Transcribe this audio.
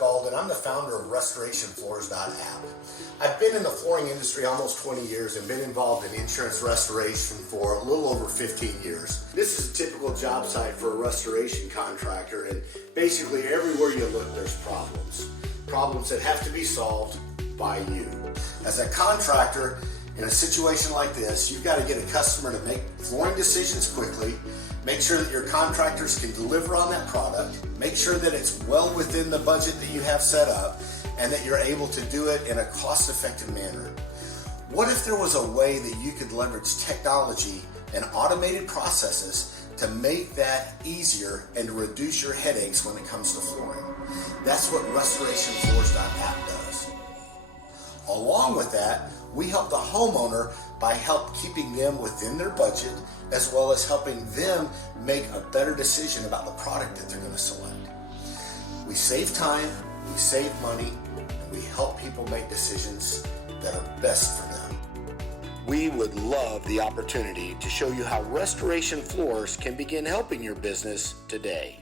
Chuck Alden. I'm the founder of RestorationFloors.app. I've been in the flooring industry almost 20 years and been involved in insurance restoration for a little over 15 years. This is a typical job site for a restoration contractor, and basically everywhere you look there's problems that have to be solved by you. As a contractor in a situation like this, you've got to get a customer to make flooring decisions quickly, make sure that your contractors can deliver on that product, make sure that it's well within the budget that you have set up, and that you're able to do it in a cost-effective manner. What if there was a way that you could leverage technology and automated processes to make that easier and to reduce your headaches when it comes to flooring? That's what RestorationFloors.app does. Along with that, we help the homeowner by keeping them within their budget, as well as helping them make a better decision about the product that they're going to select. We save time, we save money, and we help people make decisions that are best for them. We would love the opportunity to show you how Restoration Floors can begin helping your business today.